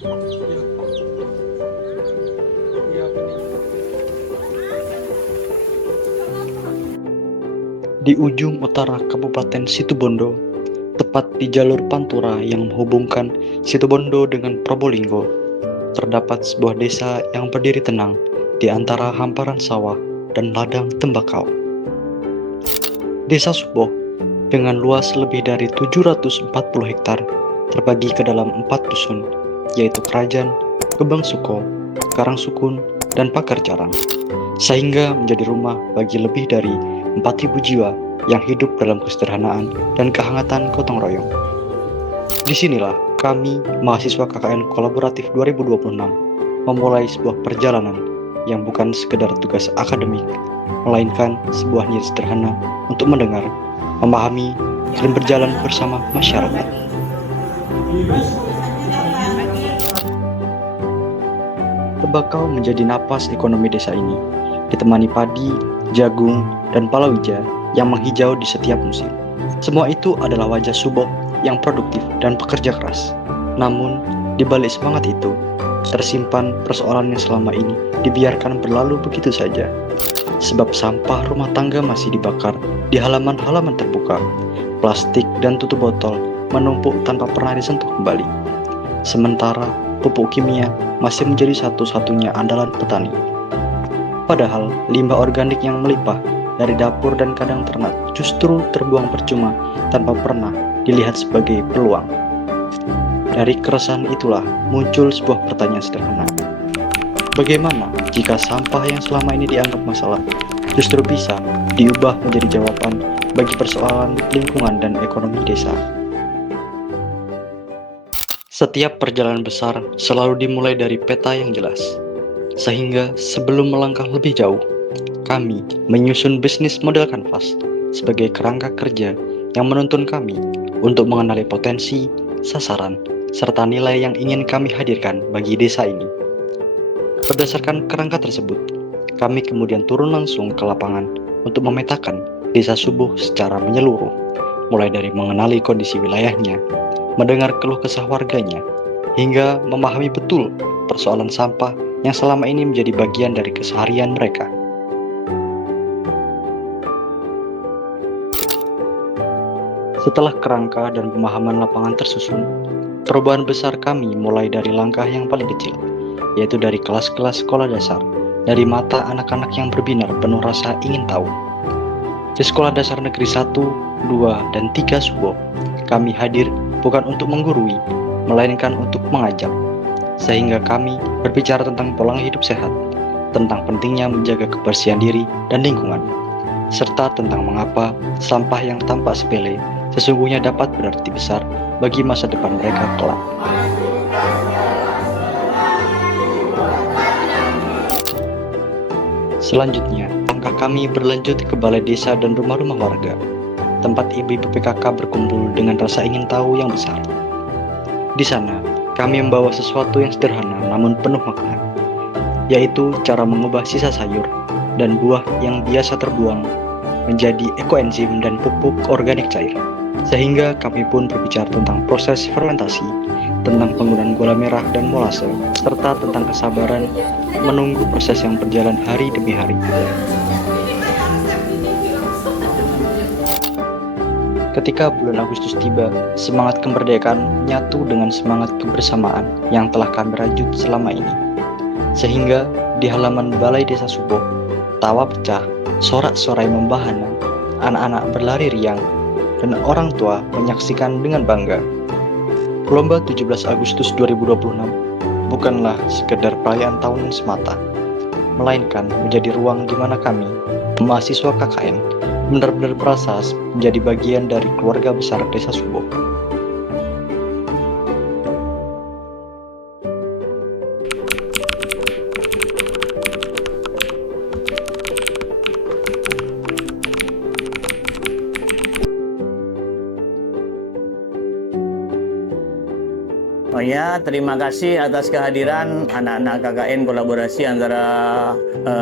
Di ujung utara Kabupaten Situbondo, tepat di jalur Pantura yang menghubungkan Situbondo dengan Probolinggo, terdapat sebuah desa yang berdiri tenang di antara hamparan sawah dan ladang tembakau. Desa Suboh dengan luas lebih dari 740 hektar terbagi ke dalam 4 dusun, yaitu Kerajaan, Gebang Suko, Karangsukun, dan Pagar Jarang, sehingga menjadi rumah bagi lebih dari 4.000 jiwa yang hidup dalam kesederhanaan dan kehangatan gotong royong. Disinilah kami, mahasiswa KKN Kolaboratif 2026, memulai sebuah perjalanan yang bukan sekedar tugas akademik, melainkan sebuah niat sederhana untuk mendengar, memahami, dan berjalan bersama masyarakat. Tembakau menjadi napas ekonomi desa ini, ditemani padi, jagung, dan palawija yang menghijau di setiap musim. Semua itu adalah wajah Suboh yang produktif dan pekerja keras. Namun, di balik semangat itu, tersimpan persoalan yang selama ini dibiarkan berlalu begitu saja. Sebab sampah rumah tangga masih dibakar di halaman-halaman terbuka, plastik dan tutup botol menumpuk tanpa pernah disentuh kembali. Sementara pupuk kimia masih menjadi satu-satunya andalan petani. Padahal limbah organik yang melimpah dari dapur dan kandang ternak justru terbuang percuma tanpa pernah dilihat sebagai peluang. Dari keresahan itulah muncul sebuah pertanyaan sederhana. Bagaimana jika sampah yang selama ini dianggap masalah justru bisa diubah menjadi jawaban bagi persoalan lingkungan dan ekonomi desa? Setiap perjalanan besar selalu dimulai dari peta yang jelas. Sehingga sebelum melangkah lebih jauh, kami menyusun bisnis model kanvas sebagai kerangka kerja yang menuntun kami untuk mengenali potensi, sasaran, serta nilai yang ingin kami hadirkan bagi desa ini. Berdasarkan kerangka tersebut, kami kemudian turun langsung ke lapangan untuk memetakan desa Suboh secara menyeluruh, mulai dari mengenali kondisi wilayahnya, mendengar keluh kesah warganya, hingga memahami betul persoalan sampah yang selama ini menjadi bagian dari keseharian mereka. Setelah kerangka dan pemahaman lapangan tersusun, perubahan besar kami mulai dari langkah yang paling kecil, yaitu dari kelas-kelas sekolah dasar, dari mata anak-anak yang berbinar penuh rasa ingin tahu. Di Sekolah Dasar Negeri 1, 2, dan 3 Suboh, kami hadir bukan untuk menggurui, melainkan untuk mengajak. Sehingga kami berbicara tentang pola hidup sehat, tentang pentingnya menjaga kebersihan diri dan lingkungan, serta tentang mengapa sampah yang tampak sepele sesungguhnya dapat berarti besar bagi masa depan mereka kelak. Selanjutnya, langkah kami berlanjut ke balai desa dan rumah-rumah warga, tempat ibu-ibu PKK berkumpul dengan rasa ingin tahu yang besar. Di sana, kami membawa sesuatu yang sederhana namun penuh makna, yaitu cara mengubah sisa sayur dan buah yang biasa terbuang menjadi ekoenzim dan pupuk organik cair. Sehingga kami pun berbicara tentang proses fermentasi, tentang penggunaan gula merah dan molase, serta tentang kesabaran menunggu proses yang berjalan hari demi hari. Ketika bulan Agustus tiba, semangat kemerdekaan nyatu dengan semangat kebersamaan yang telah kami rajut selama ini. Sehingga di halaman balai desa Suboh, tawa pecah, sorak-sorai membahana, anak-anak berlari riang, dan orang tua menyaksikan dengan bangga. Lomba 17 Agustus 2026 bukanlah sekedar perayaan tahunan semata, melainkan menjadi ruang di mana kami, mahasiswa KKN, benar-benar merasa menjadi bagian dari keluarga besar desa Suboh. Oh ya, terima kasih atas kehadiran anak-anak KKN kolaborasi antara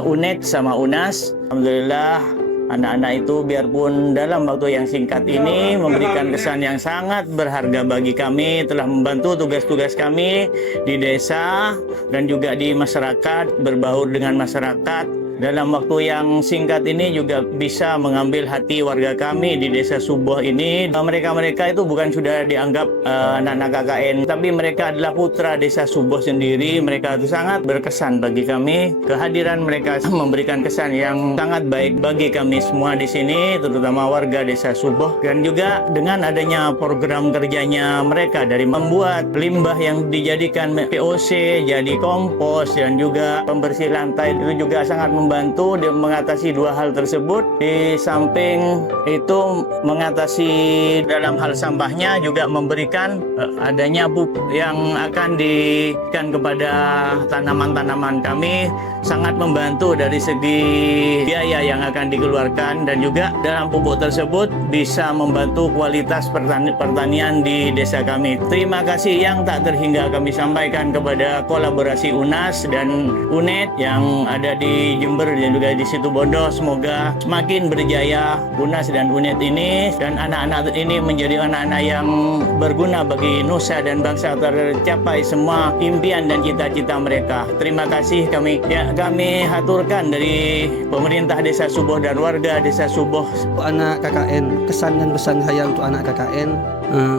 UNED sama UNAS. Alhamdulillah Anak-anak itu biarpun dalam waktu yang singkat ini memberikan kesan yang sangat berharga bagi kami, telah membantu tugas-tugas kami di desa dan juga di masyarakat, berbaur dengan masyarakat. Dalam waktu yang singkat ini juga bisa mengambil hati warga kami di desa Suboh ini. Mereka-mereka itu bukan sudah dianggap anak-anak KKN, tapi mereka adalah putra desa Suboh sendiri. Mereka itu sangat berkesan bagi kami. Kehadiran mereka memberikan kesan yang sangat baik bagi kami semua di sini, terutama warga desa Suboh. Dan juga dengan adanya program kerjanya mereka dari membuat limbah yang dijadikan POC jadi kompos dan juga pembersih lantai, itu juga sangat membantu mengatasi dua hal tersebut. Di samping itu mengatasi dalam hal sampahnya, juga memberikan adanya pupuk yang akan diberikan kepada tanaman-tanaman kami, sangat membantu dari segi biaya yang akan dikeluarkan, dan juga dalam pupuk tersebut bisa membantu kualitas pertanian di desa kami. Terima kasih yang tak terhingga kami sampaikan kepada kolaborasi UNAS dan UNED yang ada di Jember dan juga di Situbondo. Semoga semakin berjaya UNAS dan UNED ini, dan anak-anak ini menjadi anak-anak yang berguna bagi nusa dan bangsa, tercapai semua impian dan cita-cita mereka. Terima kasih kami haturkan dari pemerintah desa Suboh dan warga desa Suboh. Anak KKN, kesan dan pesan saya untuk anak KKN,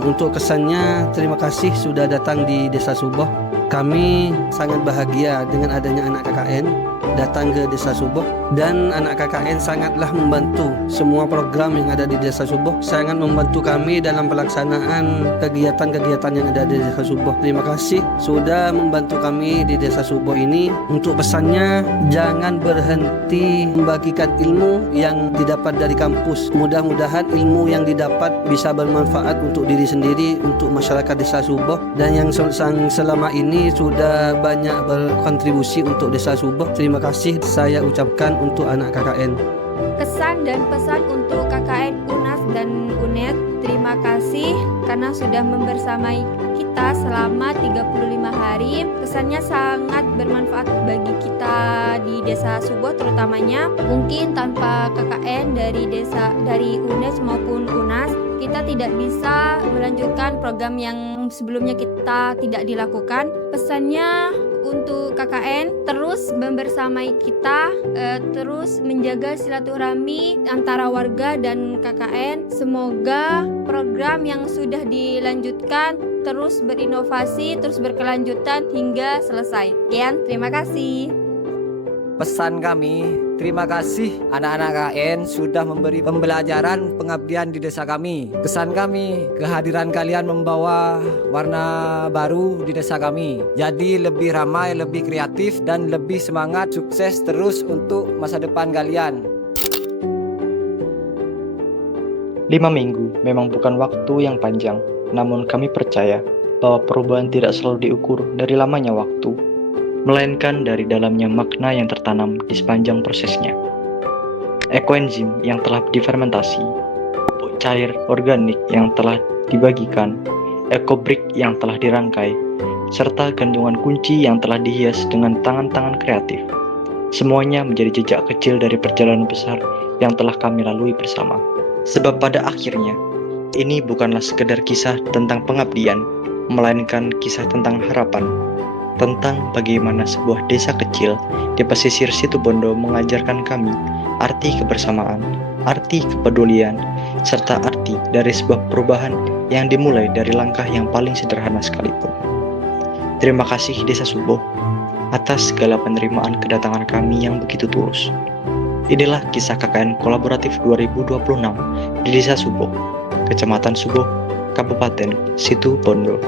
untuk kesannya terima kasih sudah datang di desa Suboh. Kami sangat bahagia dengan adanya anak KKN datang ke desa Suboh, dan anak KKN sangatlah membantu semua program yang ada di desa Suboh, sangat membantu kami dalam pelaksanaan kegiatan-kegiatan yang ada di desa Suboh. Terima kasih sudah membantu kami di desa Suboh ini. Untuk pesannya, jangan berhenti membagikan ilmu yang didapat dari kampus. Mudah-mudahan ilmu yang didapat bisa bermanfaat untuk diri sendiri, untuk masyarakat desa Suboh, dan yang selama ini sudah banyak berkontribusi untuk desa Suboh. Terima kasih saya ucapkan untuk anak KKN. Kesan dan pesan untuk KKN UNAS dan UNED, terima kasih karena sudah membersamai kita selama 35 hari. Kesannya sangat bermanfaat bagi kita di desa Suboh terutamanya. Mungkin tanpa KKN dari UNED maupun UNAS, kita tidak bisa melanjutkan program yang sebelumnya kita tidak dilakukan. Pesannya untuk KKN terus membersamai kita, terus menjaga silaturahmi antara warga dan KKN. Semoga program yang sudah dilanjutkan terus berinovasi, terus berkelanjutan hingga selesai. Sekian, terima kasih. Pesan kami, terima kasih anak-anak KKN sudah memberi pembelajaran pengabdian di desa kami. Kesan kami, kehadiran kalian membawa warna baru di desa kami. Jadi lebih ramai, lebih kreatif, dan lebih semangat. Sukses terus untuk masa depan kalian. 5 minggu memang bukan waktu yang panjang, namun kami percaya bahwa perubahan tidak selalu diukur dari lamanya waktu, melainkan dari dalamnya makna yang tertanam di sepanjang prosesnya. Ekoenzim yang telah difermentasi, pupuk cair organik yang telah dibagikan, ekobrik yang telah dirangkai, serta gantungan kunci yang telah dihias dengan tangan-tangan kreatif. Semuanya menjadi jejak kecil dari perjalanan besar yang telah kami lalui bersama. Sebab pada akhirnya, ini bukanlah sekedar kisah tentang pengabdian, melainkan kisah tentang harapan, tentang bagaimana sebuah desa kecil di pesisir Situbondo mengajarkan kami arti kebersamaan, arti kepedulian, serta arti dari sebuah perubahan yang dimulai dari langkah yang paling sederhana sekalipun. Terima kasih Desa Suboh atas segala penerimaan kedatangan kami yang begitu tulus. Inilah kisah KKN Kolaboratif 2026 di Desa Suboh, Kecamatan Suboh, Kabupaten Situbondo.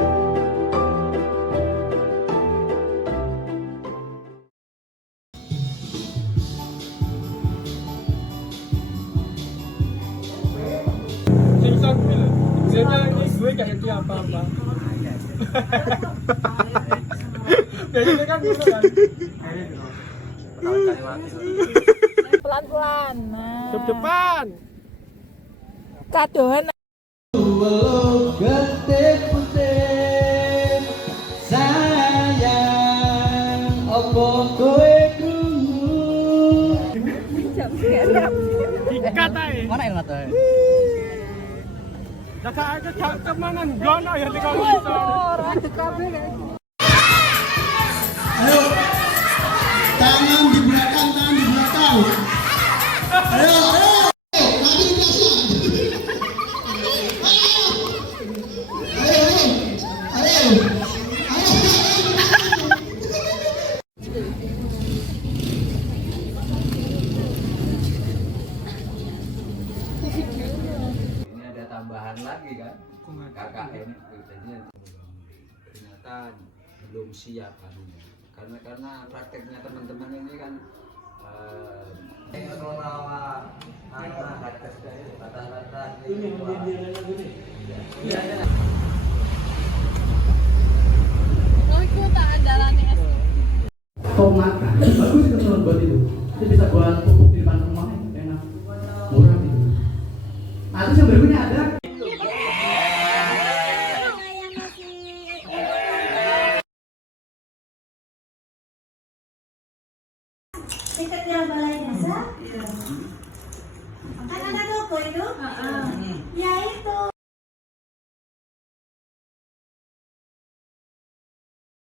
Pelan-pelan. Nah. Ke depan. Kadohan. Ika. Mana yang mata? Ayo, tangan di belakang, tangan di belakang. Ayo, ayo. Kaki di belakang. Ayo. Ini ada tambahan lagi kan KKN itu jadinya ternyata belum siap karena prakteknya teman-teman ini kan tomat bagus itu buat itu bisa buat pupuk di depan rumah enak murah itu. Nah terus yang berikutnya ada Tiketnya balai desa? Kan ada toko itu? Ya itu.